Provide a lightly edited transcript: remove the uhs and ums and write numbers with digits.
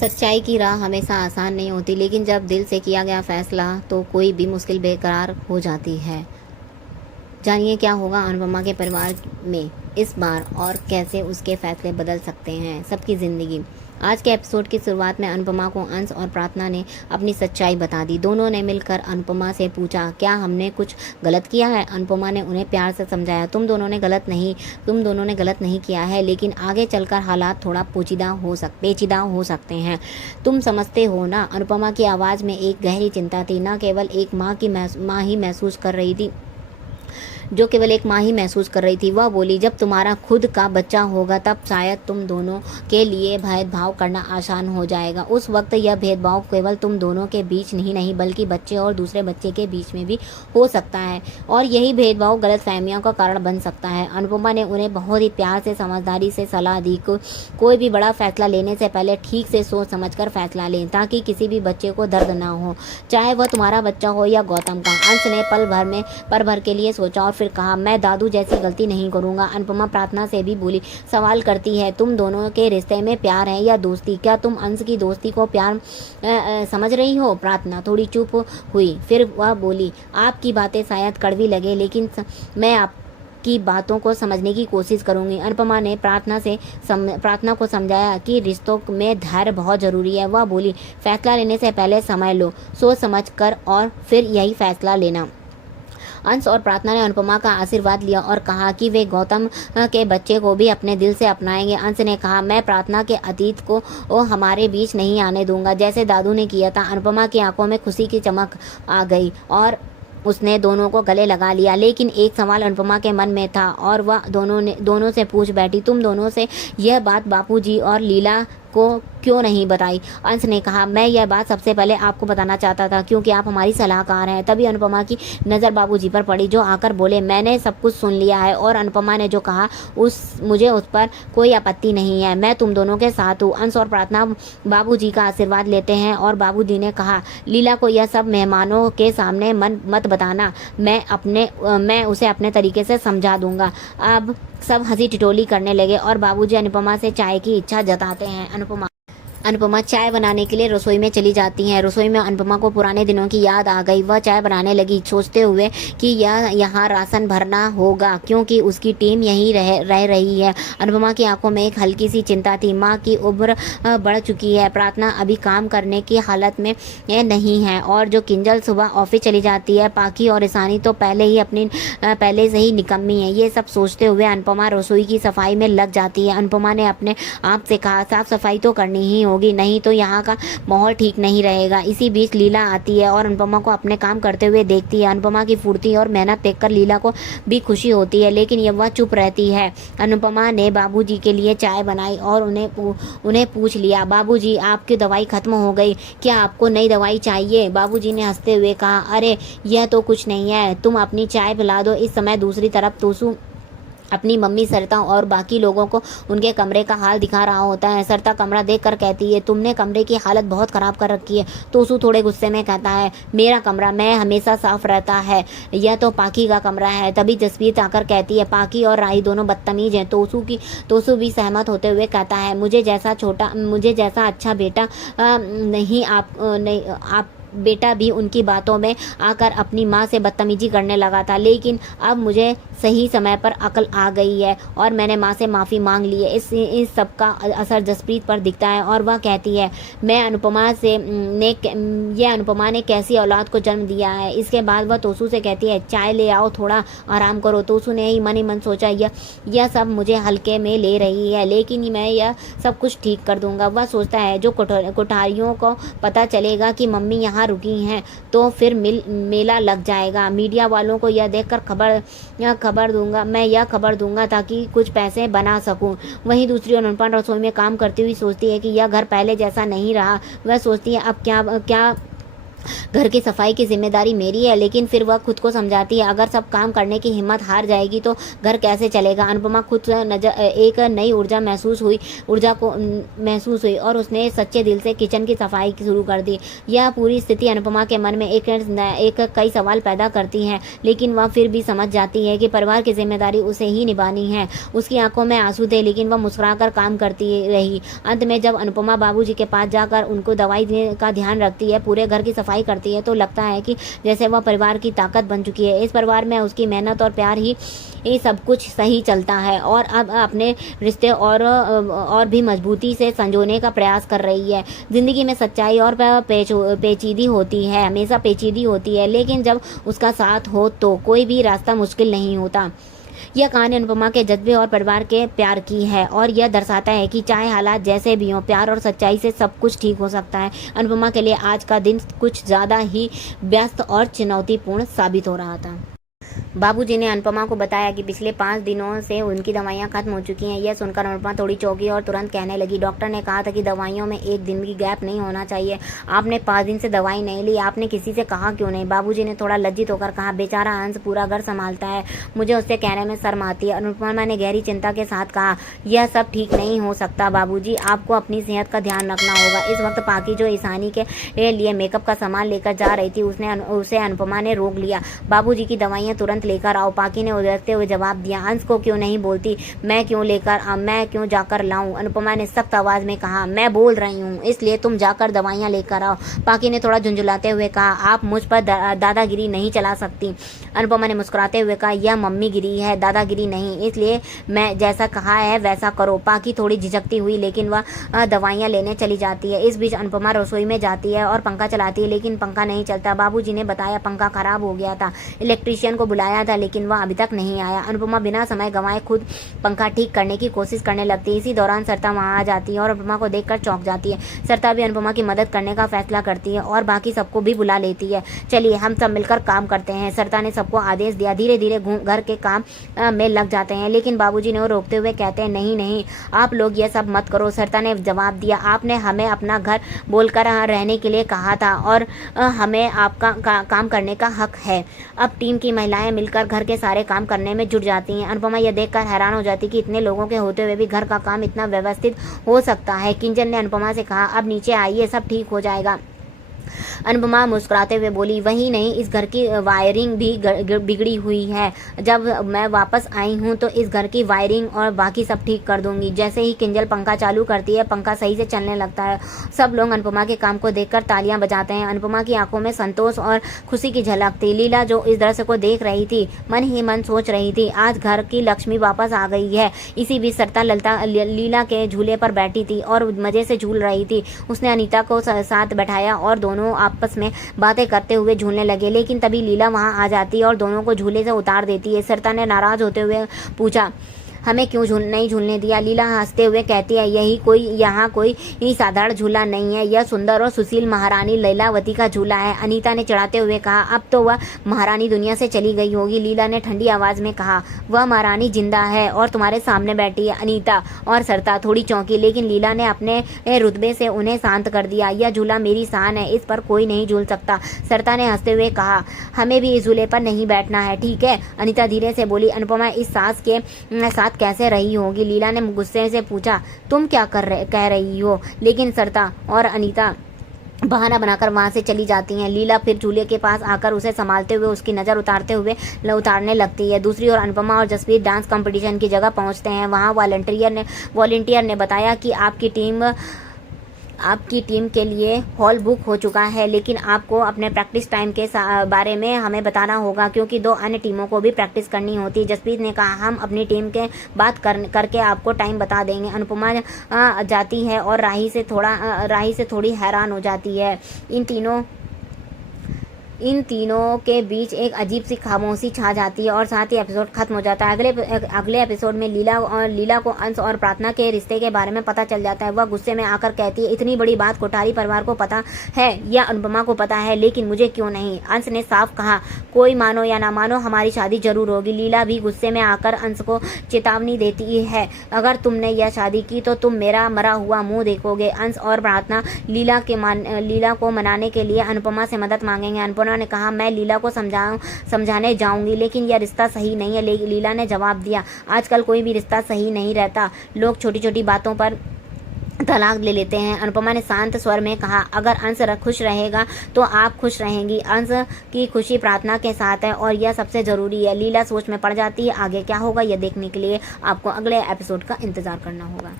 सच्चाई की राह हमेशा आसान नहीं होती, लेकिन जब दिल से किया गया फैसला तो कोई भी मुश्किल बेकरार हो जाती है। जानिए क्या होगा अनुपमा के परिवार में इस बार और कैसे उसके फैसले बदल सकते हैं सबकी ज़िंदगी। आज के एपिसोड की शुरुआत में अनुपमा को अंश और प्रार्थना ने अपनी सच्चाई बता दी। दोनों ने मिलकर अनुपमा से पूछा, क्या हमने कुछ गलत किया है? अनुपमा ने उन्हें प्यार से समझाया, तुम दोनों ने गलत नहीं किया है, लेकिन आगे चलकर हालात थोड़ा पेचीदा हो सकते हैं। तुम समझते हो ना? अनुपमा की आवाज़ में एक गहरी चिंता थी। न केवल एक माँ ही महसूस कर रही थी जो केवल एक माँ ही महसूस कर रही थी। वह बोली, जब तुम्हारा खुद का बच्चा होगा तब शायद तुम दोनों के लिए भेदभाव करना आसान हो जाएगा। उस वक्त यह भेदभाव केवल तुम दोनों के बीच ही नहीं बल्कि बच्चे और दूसरे बच्चे के बीच में भी हो सकता है, और यही भेदभाव गलतफहमियों का कारण बन सकता है। अनुपमा ने उन्हें बहुत ही प्यार से समझदारी से सलाह दी। कोई भी बड़ा फैसला लेने से पहले ठीक से सोच समझ कर फैसला लें, ताकि किसी भी बच्चे को दर्द ना हो, चाहे वह तुम्हारा बच्चा हो या गौतम का। अंश ने पल भर के लिए सोचा और फिर कहा, मैं दादू जैसी गलती नहीं करूंगा। अनुपमा प्रार्थना से भी बोली, सवाल करती है, तुम दोनों के रिश्ते में प्यार है या दोस्ती? क्या तुम अंश की दोस्ती को प्यार समझ रही हो? प्रार्थना थोड़ी चुप हुई, फिर वह बोली, आपकी बातें शायद कड़वी लगे, लेकिन मैं की बातों को समझने की कोशिश करूंगी। अनुपमा ने प्रार्थना को समझाया कि रिश्तों में धैर्य बहुत जरूरी है। वह बोली, फैसला लेने से पहले समय लो, सोच समझ कर और फिर यही फैसला लेना। अंश और प्रार्थना ने अनुपमा का आशीर्वाद लिया और कहा कि वे गौतम के बच्चे को भी अपने दिल से अपनाएंगे। अंश ने कहा, मैं प्रार्थना के अतीत को हमारे बीच नहीं आने दूंगा, जैसे दादू ने किया था। अनुपमा की आंखों में खुशी की चमक आ गई और उसने दोनों को गले लगा लिया। लेकिन एक सवाल अनुपमा के मन में था और वह दोनों से पूछ बैठी, तुम दोनों से यह बात बापूजी और लीला को क्यों नहीं बताई? अंश ने कहा, मैं यह बात सबसे पहले आपको बताना चाहता था क्योंकि आप हमारी सलाहकार हैं। तभी अनुपमा की नज़र बाबूजी पर पड़ी, जो आकर बोले, मैंने सब कुछ सुन लिया है और अनुपमा ने जो कहा मुझे उस पर कोई आपत्ति नहीं है। मैं तुम दोनों के साथ हूँ। अंश और प्रार्थना बाबूजी का आशीर्वाद लेते हैं और बाबूजी ने कहा, लीला को यह सब मेहमानों के सामने मत बताना, मैं उसे अपने तरीके से समझा दूंगा। अब सब हंसी टिटोली करने लगे और बाबूजी अनुपमा से चाय की इच्छा जताते हैं। अनुपमा चाय बनाने के लिए रसोई में चली जाती हैं। रसोई में अनुपमा को पुराने दिनों की याद आ गई। वह चाय बनाने लगी, सोचते हुए कि यहाँ राशन भरना होगा क्योंकि उसकी टीम यहीं रह रही है। अनुपमा की आंखों में एक हल्की सी चिंता थी। माँ की उम्र बढ़ चुकी है, प्रार्थना अभी काम करने की हालत में नहीं है, और जो किंजल सुबह ऑफिस चली जाती है, पाखी और ईशानी तो पहले से ही निकम्मी है। ये सब सोचते हुए अनुपमा रसोई की सफाई में लग जाती है। अनुपमा ने अपने आप से कहा, साफ सफाई तो करनी ही होगी, नहीं तो यहाँ का माहौल ठीक नहीं रहेगा। इसी बीच लीला आती है और अनुपमा को अपने काम करते हुए देखती है। अनुपमा की फुर्ती और मेहनत देखकर लीला को भी खुशी होती है, लेकिन यह वह चुप रहती है। अनुपमा ने बाबूजी के लिए चाय बनाई और उन्हें पूछ लिया, बाबूजी आपकी दवाई खत्म हो गई, क्या आपको नई दवाई चाहिए? बाबूजी ने हंसते हुए कहा, अरे यह तो कुछ नहीं है, तुम अपनी चाय पिला दो। इस समय दूसरी तरफ तोसू अपनी मम्मी सरिता और बाकी लोगों को उनके कमरे का हाल दिखा रहा होता है। सरिता कमरा देखकर कहती है, तुमने कमरे की हालत बहुत ख़राब कर रखी है। तोसू थोड़े गुस्से में कहता है, मेरा कमरा मैं हमेशा साफ रहता है, यह तो पाकी का कमरा है। तभी जसप्रीत आकर कहती है, पाकी और राही दोनों बदतमीज हैं। तोसू भी सहमत होते हुए कहता है, मुझे जैसा अच्छा बेटा आप बेटा भी उनकी बातों में आकर अपनी माँ से बदतमीजी करने लगा था, लेकिन अब मुझे सही समय पर अकल आ गई है और मैंने माँ से माफ़ी मांग ली है। इस सब का असर जसप्रीत पर दिखता है और वह कहती है, यह अनुपमा ने कैसी औलाद को जन्म दिया है। इसके बाद वह तोसू से कहती है, चाय ले आओ, थोड़ा आराम करो। तोसू ने ही मन सोचा, यह सब मुझे हल्के में ले रही है, लेकिन मैं यह सब कुछ ठीक कर दूंगा। वह सोचता है, जो कोठारियों को पता चलेगा कि मम्मी यहाँ रुकी हैं तो फिर मेला लग जाएगा। मीडिया वालों को यह देखकर खबर दूंगा ताकि कुछ पैसे बना सकूं। वहीं दूसरी ओर अनुपमा रसोई में काम करती हुई सोचती है कि यह घर पहले जैसा नहीं रहा। वह सोचती है, अब क्या घर की सफाई की जिम्मेदारी मेरी है। लेकिन फिर वह खुद को समझाती है, अगर सब काम करने की हिम्मत हार जाएगी तो घर कैसे चलेगा। अनुपमा खुद एक नई ऊर्जा को महसूस हुई और उसने सच्चे दिल से किचन की सफाई शुरू कर दी। यह पूरी स्थिति अनुपमा के मन में एक कई सवाल पैदा करती है, लेकिन वह फिर भी समझ जाती है कि परिवार की जिम्मेदारी उसे ही निभानी है। उसकी आंखों में आंसू थे, लेकिन वह मुस्कुराकर काम करती रही। अंत में जब अनुपमा बाबूजी के पास जाकर उनको दवाई का ध्यान रखती है, पूरे घर की सफाई करती है, तो लगता है कि जैसे वह परिवार की ताकत बन चुकी है। इस परिवार में उसकी मेहनत और प्यार ही ये सब कुछ सही चलता है और अब अपने रिश्ते और भी मजबूती से संजोने का प्रयास कर रही है। जिंदगी में सच्चाई और पेचीदी होती है, हमेशा पेचीदी होती है, लेकिन जब उसका साथ हो तो कोई भी रास्ता मुश्किल नहीं होता। यह कहानी अनुपमा के जज्बे और परिवार के प्यार की है और यह दर्शाता है कि चाहे हालात जैसे भी हों, प्यार और सच्चाई से सब कुछ ठीक हो सकता है। अनुपमा के लिए आज का दिन कुछ ज़्यादा ही व्यस्त और चुनौतीपूर्ण साबित हो रहा था। बाबूजी ने अनुपमा को बताया कि पिछले 5 दिनों से उनकी दवाइयाँ खत्म हो चुकी हैं। यह सुनकर अनुपमा थोड़ी चौंकी और तुरंत कहने लगी, डॉक्टर ने कहा था कि दवाइयों में एक दिन भी गैप नहीं होना चाहिए। आपने 5 दिन से दवाई नहीं ली, आपने किसी से कहा क्यों नहीं? बाबूजी ने थोड़ा लज्जित होकर कहा, बेचारा अंश पूरा घर संभालता है, मुझे उससे कहने में शर्म आती है। अनुपमा ने गहरी चिंता के साथ कहा, यह सब ठीक नहीं हो सकता बाबूजी, आपको अपनी सेहत का ध्यान रखना होगा। इस वक्त पाकी जो ईशानी के लिए मेकअप का सामान लेकर जा रही थी, उसे अनुपमा ने रोक लिया। बाबूजी की दवाइयाँ तुरंत लेकर आओ। पाकी ने उधरते हुए जवाब दिया, अंश को क्यों नहीं बोलती? मैं क्यों जाकर लाऊं? अनुपमा ने सख्त आवाज में कहा, मैं बोल रही हूँ, इसलिए तुम जाकर दवाइयाँ लेकर आओ। पाकी ने थोड़ा झुंझुलाते हुए कहा, आप मुझ पर दादागिरी नहीं चला सकती। अनुपमा ने मुस्कुराते हुए कहा, यह मम्मी गिरी है, दादागिरी नहीं, इसलिए मैं जैसा कहा है वैसा करो। पाकी थोड़ी झिझकती हुई लेकिन वह दवाइयाँ लेने चली जाती है। इस बीच अनुपमा रसोई में जाती है और पंखा चलाती है, लेकिन पंखा नहीं चलता। बाबूजी ने बताया पंखा खराब हो गया था, इलेक्ट्रीशियन को बुलाया था, लेकिन वह अभी तक नहीं आया। अनुपमा बिना समय गंवाए खुद पंखा ठीक करने की कोशिश करने लगती है। इसी दौरान सरिता वहां आ जाती है और अनुपमा को देखकर चौंक जाती है। सरिता भी अनुपमा की मदद करने का फैसला करती है और बाकी सबको भी बुला लेती है। चलिए हम सब मिलकर काम करते हैं, सरिता ने सबको आदेश दिया। धीरे धीरे घर के काम में लग जाते हैं, लेकिन बाबूजी ने वो रोकते हुए कहते हैं, नहीं नहीं, आप लोग ये सब मत करो। सरिता ने जवाब दिया, आपने हमें अपना घर बोलकर रहने के लिए कहा था और हमें आपका काम करने का हक है। अब टीम की महिलाएं मिलकर घर के सारे काम करने में जुट जाती हैं। अनुपमा यह देखकर हैरान हो जाती कि इतने लोगों के होते हुए भी घर का काम इतना व्यवस्थित हो सकता है। किंजल ने अनुपमा से कहा, अब नीचे आइए, सब ठीक हो जाएगा। अनुपमा मुस्कुराते हुए बोली, वही नहीं, इस घर की वायरिंग भी बिगड़ी हुई है। जब मैं वापस आई हूँ तो इस घर की वायरिंग और बाकी सब ठीक कर दूंगी। जैसे ही किंजल पंखा चालू करती है, पंखा सही से चलने लगता है। सब लोग अनुपमा के काम को देखकर तालियां बजाते हैं। अनुपमा की आंखों में संतोष और खुशी की झलक थी। लीला जो इस दृश्य को देख रही थी, मन ही मन सोच रही थी, आज घर की लक्ष्मी वापस आ गई है। इसी बीच सरिता लीला के झूले पर बैठी थी और मजे से झूल रही थी। उसने अनीता को साथ बैठाया और दोनों आपस में बातें करते हुए झूलने लगे, लेकिन तभी लीला वहां आ जाती है और दोनों को झूले से उतार देती है। सरिता ने नाराज होते हुए पूछा, हमें क्यों नहीं झूलने दिया? लीला हंसते हुए कहती है, यहाँ कोई साधारण झूला नहीं है, यह सुंदर और सुशील महारानी लीलावती का झूला है। अनीता ने चढ़ाते हुए कहा, अब तो वह महारानी दुनिया से चली गई होगी। लीला ने ठंडी आवाज में कहा, वह महारानी जिंदा है और तुम्हारे सामने बैठी है। अनीता और सरिता थोड़ी चौंकी, लेकिन लीला ने अपने रुतबे से उन्हें शांत कर दिया। यह झूला मेरी शान है, इस पर कोई नहीं झूल सकता। सरिता ने हंसते हुए कहा, हमें भी इस झूले पर नहीं बैठना है, ठीक है? अनीता धीरे से बोली, अनुपमा इस सास के साथ कैसे रही होगी? लीला ने गुस्से से पूछा, तुम क्या कह रही हो? लेकिन सरिता और अनीता बहाना बनाकर वहां से चली जाती हैं। लीला फिर झूले के पास आकर उसे संभालते हुए उसकी नज़र उतारने लगती है। दूसरी ओर अनुपमा और जसप्रीत डांस कंपटीशन की जगह पहुंचते हैं। वहां वॉलंटियर ने बताया कि आपकी टीम के लिए हॉल बुक हो चुका है, लेकिन आपको अपने प्रैक्टिस टाइम के बारे में हमें बताना होगा, क्योंकि 2 अन्य टीमों को भी प्रैक्टिस करनी होती है। जसप्रीत ने कहा, हम अपनी टीम के बात करके आपको टाइम बता देंगे। अनुपमा जाती है और राही से थोड़ी हैरान हो जाती है। इन तीनों इन तीनों के बीच एक अजीब सी खामोशी छा जाती है और साथ ही एपिसोड खत्म हो जाता है। अगले एपिसोड में लीला को अंश और प्रार्थना के रिश्ते के बारे में पता चल जाता है। वह गुस्से में आकर कहती है, इतनी बड़ी बात कोठारी परिवार को पता है या अनुपमा को पता है, लेकिन मुझे क्यों नहीं। अंश ने साफ कहा, कोई मानो या ना मानो हमारी शादी जरूर होगी। लीला भी गुस्से में आकर अंश को चेतावनी देती है, अगर तुमने यह शादी की तो तुम मेरा मरा हुआ मुंह देखोगे। अंश और प्रार्थना लीला को मनाने के लिए अनुपमा से मदद मांगेंगे। अनुपमा ने कहा, मैं लीला को समझाने जाऊंगी, लेकिन यह रिश्ता सही नहीं है। लीला ने जवाब दिया, आजकल कोई भी रिश्ता सही नहीं रहता, लोग छोटी छोटी बातों पर तलाक ले लेते हैं। अनुपमा ने शांत स्वर में कहा, अगर अंश खुश रहेगा तो आप खुश रहेंगी। अंश की खुशी प्रार्थना के साथ है और यह सबसे जरूरी है। लीला सोच में पड़ जाती है। आगे क्या होगा यह देखने के लिए आपको अगले एपिसोड का इंतजार करना होगा।